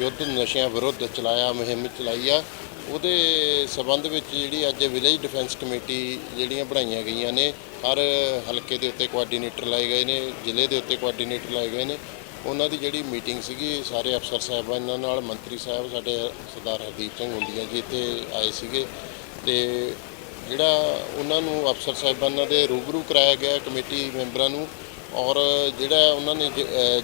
ਯੁੱਧ ਨਸ਼ਿਆਂ ਵਿਰੁੱਧ ਚਲਾਇਆ, ਮੁਹਿੰਮ ਚਲਾਈ ਆ। ਉਹਦੇ ਸਬੰਧ ਵਿੱਚ ਜਿਹੜੀ ਅੱਜ ਵਿਲੇਜ ਡਿਫੈਂਸ ਕਮੇਟੀ ਜਿਹੜੀਆਂ ਬਣਾਈਆਂ ਗਈਆਂ ਨੇ, ਹਰ ਹਲਕੇ ਦੇ ਉੱਤੇ ਕੋਆਰਡੀਨੇਟਰ ਲਾਏ ਗਏ ਨੇ, ਜ਼ਿਲ੍ਹੇ ਦੇ ਉੱਤੇ ਕੋਆਰਡੀਨੇਟਰ ਲਾਏ ਗਏ ਨੇ। ਉਹਨਾਂ ਦੀ ਜਿਹੜੀ ਮੀਟਿੰਗ ਸੀਗੀ, ਸਾਰੇ ਅਫਸਰ ਸਾਹਿਬਾਨਾਂ ਨਾਲ, ਮੰਤਰੀ ਸਾਹਿਬ ਸਾਡੇ ਸਰਦਾਰ ਹਰਦੀਪ ਸਿੰਘ ਹੁੰਦੀਆਂ ਜੀ ਇੱਥੇ ਆਏ ਸੀਗੇ। ਤੇ ਜਿਹੜਾ ਉਹਨਾਂ ਨੂੰ ਅਫਸਰ ਸਾਹਿਬਾਨਾਂ ਦੇ ਰੂਬਰੂ ਕਰਾਇਆ ਗਿਆ ਕਮੇਟੀ ਮੈਂਬਰਾਂ ਨੂੰ ਔਰ ਜਿਹੜਾ ਉਹਨਾਂ ਨੇ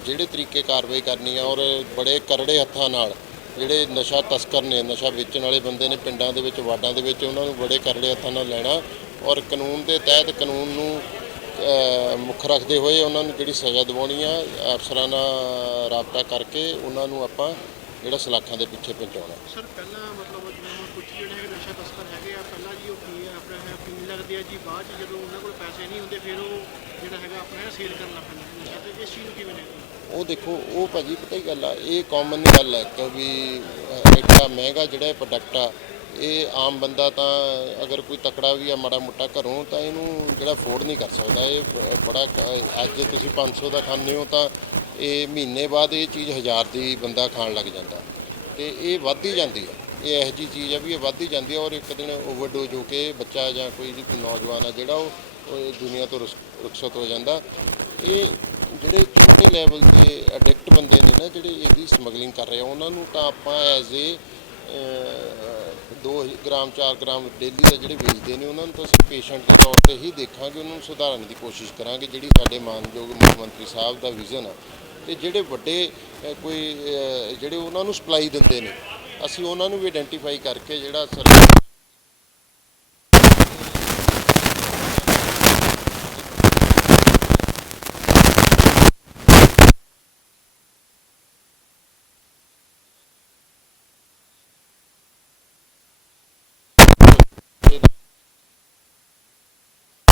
ਜਿਹੜੇ ਤਰੀਕੇ ਕਾਰਵਾਈ ਕਰਨੀ ਆ ਔਰ ਬੜੇ ਕਰੜੇ ਹੱਥਾਂ ਨਾਲ ਜਿਹੜੇ ਨਸ਼ਾ ਤਸਕਰ ਨੇ, ਨਸ਼ਾ ਵੇਚਣ ਵਾਲੇ ਬੰਦੇ ਨੇ ਪਿੰਡਾਂ ਦੇ ਵਿੱਚ, ਵਾਰਡਾਂ ਦੇ ਵਿੱਚ ਉਹਨਾਂ ਨੂੰ ਬੜੇ ਕਰੜੇ ਹੱਥਾਂ ਨਾਲ ਲੈਣਾ ਔਰ ਕਾਨੂੰਨ ਦੇ ਤਹਿਤ ਕਾਨੂੰਨ ਨੂੰ ਮੁੱਖ ਰੱਖਦੇ ਹੋਏ ਉਹਨਾਂ ਨੂੰ ਜਿਹੜੀ ਸਜ਼ਾ ਦਿਵਾਉਣੀ ਆ, ਅਫਸਰਾਂ ਨਾਲ ਰਾਬਤਾ ਕਰਕੇ ਉਹਨਾਂ ਨੂੰ ਆਪਾਂ ਜਿਹੜਾ ਸਲਾਖਾਂ ਦੇ ਪਿੱਛੇ ਪਹੁੰਚਾਉਣਾ ਸਰ ਪਹਿਲਾਂ ਮਤਲਬ ਜਿਵੇਂ ਕੁਝ ਜਿਹੜੇ ਹੈਗੇ ਨਸ਼ਾ ਤਸਕਰ ਹੈਗੇ ਆ ਪਹਿਲਾਂ ਜੀ ਉਹ ਪੀ ਆਪਣਾ ਹੈ ਪੀਣ ਲੱਗਦੇ ਆ ਜੀ ਬਾਅਦ ਚ ਜਦੋਂ ਉਹਨਾਂ ਕੋਲ ਪੈਸੇ ਨਹੀਂ ਹੁੰਦੇ ਫਿਰ ਉਹ ਜਿਹੜਾ ਹੈਗਾ ਆਪਣਾ ਸੇਲ ਕਰਨ ਲੱਗ ਪੈਂਦੇ ਨੇ। ਨਸ਼ਾ ਤੇ ਇਸ ਚੀਜ਼ ਨੂੰ ਕਿਵੇਂ ਦੇਖਦੇ? ਉਹ ਦੇਖੋ ਉਹ ਭਾਜੀ ਪਤਾ ਹੀ ਗੱਲ ਆ ਇਹ ਕਾਮਨ ਗੱਲ ਹੈ ਕਿ ਵੀ ਅਹ, ਐਡਾ ਮਹਿੰਗਾ ਜਿਹੜਾ ਪ੍ਰੋਡਕਟ ਆ ਇਹ ਆਮ ਬੰਦਾ ਤਾਂ ਅਗਰ ਕੋਈ ਤਕੜਾ ਵੀ ਆ ਮਾੜਾ ਮੋਟਾ ਘਰੋਂ ਤਾਂ ਇਹਨੂੰ ਜਿਹੜਾ ਅਫੋਰਡ ਨਹੀਂ ਕਰ ਸਕਦਾ। ਇਹ ਬੜਾ ਅੱਜ ਤੁਸੀਂ 500 ਦਾ ਖਾਂਦੇ ਹੋ ਤਾਂ ਇਹ ਮਹੀਨੇ ਬਾਅਦ ਇਹ ਚੀਜ਼ ਹਜ਼ਾਰ ਦੀ ਬੰਦਾ ਖਾਣ ਲੱਗ ਜਾਂਦਾ। ਤੇ ਇਹ ਵੱਧ ਹੀ ਜਾਂਦੀ ਹੈ। ਇਹ ਇਹੋ ਜੀ ਚੀਜ਼ ਆ ਵੀ ਇਹ ਵੱਧ ਹੀ ਜਾਂਦੀ ਹੈ ਔਰ ਇੱਕ ਦਿਨ ਓਵਰਡੋਜ਼ ਹੋ ਕੇ ਬੱਚਾ ਜਾਂ ਕੋਈ ਨੌਜਵਾਨ ਆ ਜਿਹੜਾ ਉਹ ਦੁਨੀਆ ਤੋਂ ਰੁਸ- ਰੁਖਸਤ ਹੋ ਜਾਂਦਾ। ਇਹ ਜਿਹੜੇ ਛੋਟੇ ਲੈਵਲ ਦੇ ਐਡਿਕਟ ਬੰਦੇ ਨੇ ਨਾ ਜਿਹੜੇ ਇਹਦੀ ਸਮਗਲਿੰਗ ਕਰ ਰਹੇ ਆ, ਉਹਨਾਂ ਨੂੰ ਤਾਂ ਆਪਾਂ as a 2 gram 4 gram daily ਦਾ ਜਿਹੜੇ ਵੇਚਦੇ ਨੇ, ਉਹਨਾਂ ਨੂੰ ਤਾਂ ਅਸੀਂ ਪੇਸ਼ੈਂਟ ਦੇ ਤੌਰ ਤੇ ਹੀ ਦੇਖਾਂਗੇ, ਉਹਨਾਂ ਨੂੰ ਸੁਧਾਰਨ ਦੀ ਕੋਸ਼ਿਸ਼ ਕਰਾਂਗੇ, ਜਿਹੜੀ ਸਾਡੇ ਮਾਨਯੋਗ ਮੁੱਖ ਮੰਤਰੀ ਸਾਹਿਬ ਦਾ ਵਿਜ਼ਨ ਆ। ਤੇ ਜਿਹੜੇ ਵੱਡੇ ਕੋਈ ਜਿਹੜੇ ਉਹਨਾਂ ਨੂੰ ਸਪਲਾਈ ਦਿੰਦੇ ਨੇ, ਅਸੀਂ ਉਹਨਾਂ ਨੂੰ ਵੀ ਆਇਡੈਂਟੀਫਾਈ ਕਰਕੇ ਜਿਹੜਾ ਸਰ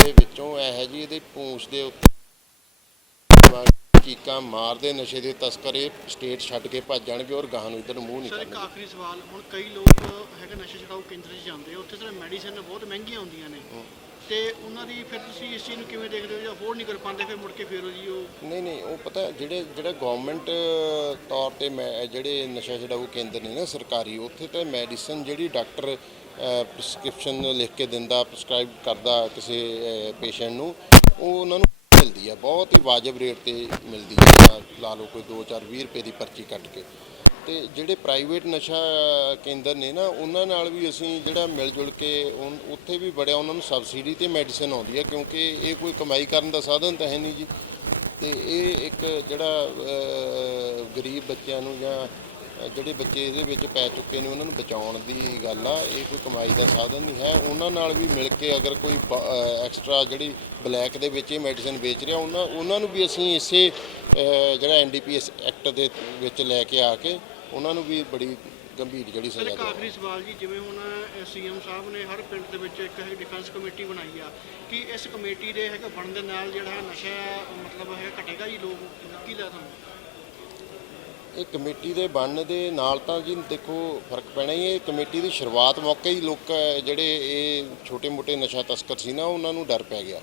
ਦੇ ਵਿੱਚੋਂ ਇਹੋ ਜਿਹੀ ਇਹਦੇ ਪੂੰਛ ਦੇ ਉੱਤੇ ਚੀਕਾਂ ਮਾਰਦੇ ਨਸ਼ੇ ਦੇ ਤਸਕਰ ਸਟੇਟ ਛੱਡ ਕੇ ਭੱਜ ਜਾਣਗੇ ਔਰ ਗਾਹਾਂ ਨੂੰ ਇਧਰ ਮੂੰਹ ਨਹੀਂ ਸਰ ਇੱਕ ਕਰਨਗੇ। ਆਖਰੀ ਸਵਾਲ ਹੁਣ ਕਈ ਲੋਕ ਹੈਗੇ ਨਸ਼ੇ ਛਡਾਊ ਕੇਂਦਰ 'ਚ ਜਾਂਦੇ ਆ ਉੱਥੇ ਸਰ ਮੈਡੀਸਿਨ ਬਹੁਤ ਮਹਿੰਗੀਆਂ ਹੁੰਦੀਆਂ ਨੇ। ਤੇ ਉਹਨਾਂ ਦੀ ਫਿਰ ਤੁਸੀਂ ਇਸ ਚੀਜ਼ ਨੂੰ ਕਿਵੇਂ ਦੇਖਦੇ ਹੋ ਜਾਂ ਅਫੋਰਡ ਨਹੀਂ ਕਰ ਪਾਉਂਦੇ ਫਿਰ ਮੁੜ ਕੇ ਫਿਰ ਉਹ ਜੀ ਉਹ ਨਹੀਂ ਨਹੀਂ ਉਹ ਪਤਾ ਜਿਹੜੇ ਜਿਹੜਾ ਗਵਰਨਮੈਂਟ ਤੌਰ ਤੇ ਮੈਂ ਜਿਹੜੇ ਨਸ਼ਾ ਛਡਾਊ ਕੇਂਦਰ ਨੇ ਨਾ ਸਰਕਾਰੀ ਉੱਥੇ ਤੇ ਮੈਡੀਸਨ ਜਿਹੜੀ ਡਾਕਟਰ ਪ੍ਰਸਕ੍ਰਿਪਸ਼ਨ ਲਿਖ ਕੇ ਦਿੰਦਾ ਪ੍ਰਸਕ੍ਰਾਈਬ ਕਰਦਾ ਕਿਸੇ ਪੇਸ਼ੈਂਟ ਨੂੰ ਉਹ ਉਹਨਾਂ ਨੂੰ ਮਿਲਦੀ ਹੈ ਬਹੁਤ ਹੀ ਵਾਜਬ ਰੇਟ ਤੇ ਮਿਲਦੀ ਹੈ ਲਾ ਲਓ ਕੋਈ 2-4 20 ਰੁਪਏ ਦੀ ਪਰਚੀ ਕੱਟ ਕੇ। ਤੇ ਜਿਹੜੇ ਪ੍ਰਾਈਵੇਟ ਨਸ਼ਾ ਕੇਂਦਰ ਨੇ ਨਾ, ਉਹਨਾਂ ਨਾਲ ਵੀ ਅਸੀਂ ਜਿਹੜਾ ਮਿਲ ਜੁਲ ਕੇ ਉਨ- ਉੱਥੇ ਵੀ ਬੜਿਆ ਉਹਨਾਂ ਨੂੰ ਸਬਸਿਡੀ ਤੇ ਮੈਡੀਸਨ ਆਉਂਦੀ ਹੈ ਕਿਉਂਕਿ ਇਹ ਕੋਈ ਕਮਾਈ ਕਰਨ ਦਾ ਸਾਧਨ ਤਾਂ ਹੈ ਨਹੀਂ ਜੀ। ਤੇ ਇਹ ਇੱਕ ਜਿਹੜਾ ਗਰੀਬ ਬੱਚਿਆਂ ਨੂੰ ਜਾਂ ਜਿਹੜੇ ਬੱਚੇ ਇਹਦੇ ਵਿੱਚ ਪੈ ਚੁੱਕੇ ਨੇ ਉਹਨਾਂ ਨੂੰ ਬਚਾਉਣ ਦੀ ਗੱਲ ਆ ਇਹ ਕੋਈ ਕਮਾਈ ਦਾ ਸਾਧਨ ਨਹੀਂ ਹੈ। ਉਹਨਾਂ ਨਾਲ ਵੀ ਮਿਲ ਕੇ ਅਗਰ ਕੋਈ ਐਕਸਟਰਾ ਜਿਹੜੀ ਬਲੈਕ ਦੇ ਵਿੱਚ ਇਹ ਮੈਡੀਸਨ ਵੇਚ ਰਿਹਾ ਉਹਨਾਂ ਉਹਨਾਂ ਨੂੰ ਵੀ ਅਸੀਂ ਇਸੇ ਜਿਹੜਾ ਐਨਡੀਪੀਐਸ ਐਕਟ ਦੇ ਵਿੱਚ ਲੈ ਕੇ ਆ ਕੇ ਉਹਨਾਂ ਨੂੰ ਵੀ ਬੜੀ ਗੰਭੀਰ ਜਿਹੜੀ ਸਜ਼ਾ ਦੇ ਆਖਰੀ ਸਵਾਲ ਜੀ ਜਿਵੇਂ ਹੁਣ ਸੀਐਮ ਸਾਹਿਬ ਨੇ ਹਰ ਪਿੰਡ ਦੇ ਵਿੱਚ ਇੱਕ ਹੈ ਡਿਫੈਂਸ ਕਮੇਟੀ ਬਣਾਈ ਆ ਕਿ ਇਸ ਕਮੇਟੀ ਦੇ ਹੈਗਾ ਬਣਨ ਦੇ ਨਾਲ ਜਿਹੜਾ ਨਸ਼ਾ ਮਤਲਬ ਹੈ ਘਟੇਗਾ ਜੀ ਲੋਕ ਕੀ ਲੱਗਦਾ ਤੁਹਾਨੂੰ? ਇਹ ਕਮੇਟੀ ਦੇ ਬਣਨ ਦੇ ਨਾਲ ਤਾਂ ਜੀ ਦੇਖੋ ਫ਼ਰਕ ਪੈਣਾ ਹੀ ਹੈ। ਇਹ ਕਮੇਟੀ ਦੀ ਸ਼ੁਰੂਆਤ ਮੌਕੇ ਹੀ ਲੋਕ, ਜਿਹੜੇ ਇਹ ਛੋਟੇ-ਮੋਟੇ ਨਸ਼ਾ ਤਸਕਰ ਸੀ ਨਾ, ਉਹਨਾਂ ਨੂੰ ਡਰ ਪੈ ਗਿਆ।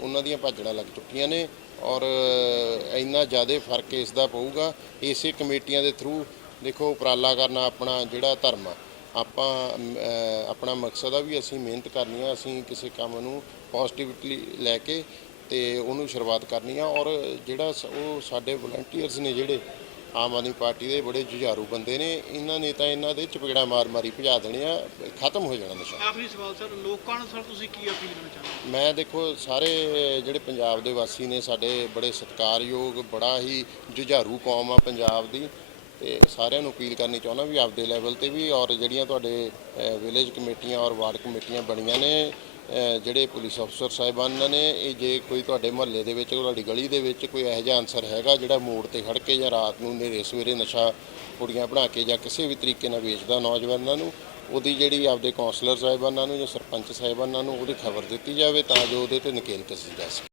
ਉਹਨਾਂ ਦੀਆਂ ਭਾਜੜਾਂ ਲੱਗ ਚੁੱਕੀਆਂ ਨੇ ਔਰ ਇੰਨਾ ਜ਼ਿਆਦਾ ਫ਼ਰਕ ਇਸ ਦਾ ਪਊਗਾ, ਇਸੇ ਕਮੇਟੀਆਂ ਦੇ ਥਰੂ ਦੇਖੋ ਉਪਰਾਲਾ ਕਰਨਾ ਆਪਣਾ ਜਿਹੜਾ ਧਰਮ ਆ। ਆਪਾਂ ਆਪਣਾ ਮਕਸਦ ਆ ਵੀ ਅਸੀਂ ਮਿਹਨਤ ਕਰਨੀ ਆ, ਅਸੀਂ ਕਿਸੇ ਕੰਮ ਨੂੰ ਪੋਜ਼ਿਟਿਵਲੀ ਲੈ ਕੇ ਤੇ ਉਹਨੂੰ ਸ਼ੁਰੂਆਤ ਕਰਨੀ ਆ। ਔਰ ਜਿਹੜਾ ਸ- ਉਹ ਸਾਡੇ ਵਲੰਟੀਅਰਸ ਨੇ ਜਿਹੜੇ ਆਮ ਆਦਮੀ ਪਾਰਟੀ ਦੇ ਬੜੇ ਜੁਝਾਰੂ ਬੰਦੇ ਨੇ। ਇਹਨਾਂ ਨੇ ਤਾਂ ਇਹਨਾਂ ਦੇ ਚਪੇੜਾ ਮਾਰ ਮਾਰੀ ਭਜਾ ਦੇਣੇ ਆ ਖਤਮ ਹੋ ਜਾਣਾ ਨਸ਼ਾ। ਆਖਰੀ ਸਵਾਲ ਸਰ ਲੋਕਾਂ ਨੂੰ ਸਰ ਤੁਸੀਂ ਕੀ ਅਪੀਲ ਕਰਨਾ ਚਾਹੁੰਦੇ ਮੈਂ ਦੇਖੋ ਸਾਰੇ ਜਿਹੜੇ ਪੰਜਾਬ ਦੇ ਵਾਸੀ ਨੇ ਸਾਡੇ ਬੜੇ ਸਤਿਕਾਰਯੋਗ ਬੜਾ ਹੀ ਜੁਝਾਰੂ ਕੌਮ ਆ ਪੰਜਾਬ ਦੀ। ਤੇ ਸਾਰਿਆਂ ਨੂੰ ਅਪੀਲ ਕਰਨੀ ਚਾਹੁੰਦਾ ਵੀ ਆਪਦੇ ਲੈਵਲ ਤੇ ਵੀ ਔਰ ਜਿਹੜੀਆਂ ਤੁਹਾਡੇ ਵਿਲੇਜ ਕਮੇਟੀਆਂ ਔਰ ਵਾਰਡ ਕਮੇਟੀਆਂ ਬਣੀਆਂ ਨੇ ਜਿਹੜੇ ਪੁਲਿਸ ਅਫਸਰ ਸਾਹਿਬਾਨਾਂ ਨੇ, ਇਹ ਜੇ ਕੋਈ ਤੁਹਾਡੇ ਮੁਹੱਲੇ ਦੇ ਵਿੱਚ, ਤੁਹਾਡੀ ਗਲੀ ਦੇ ਵਿੱਚ ਕੋਈ ਇਹੋ ਜਿਹਾ ਅਨਸਰ ਹੈਗਾ ਜਿਹੜਾ ਮੋੜ ਤੇ ਖੜ ਕੇ ਜਾਂ ਰਾਤ ਨੂੰ ਨੇਰੇ ਸਵੇਰੇ ਨਸ਼ਾ ਕੁੜੀਆਂ ਬਣਾ ਕੇ ਜਾਂ ਕਿਸੇ ਵੀ ਤਰੀਕੇ ਨਾਲ ਵੇਚਦਾ ਨੌਜਵਾਨਾਂ ਨੂੰ, ਉਹਦੀ ਜਿਹੜੀ ਆਪਦੇ ਕਾਉਂਸਲਰ ਸਾਹਿਬਾਨਾਂ ਨੂੰ ਜਾਂ ਸਰਪੰਚ ਸਾਹਿਬਾਨਾਂ ਨੂੰ ਉਹਦੀ ਖਬਰ ਦਿੱਤੀ ਜਾਵੇ ਤਾਂ ਜੋ ਉਹਦੇ ਤੇ ਨਕੇਲ ਕੱਸੀ ਜਾ ਸਕੇ।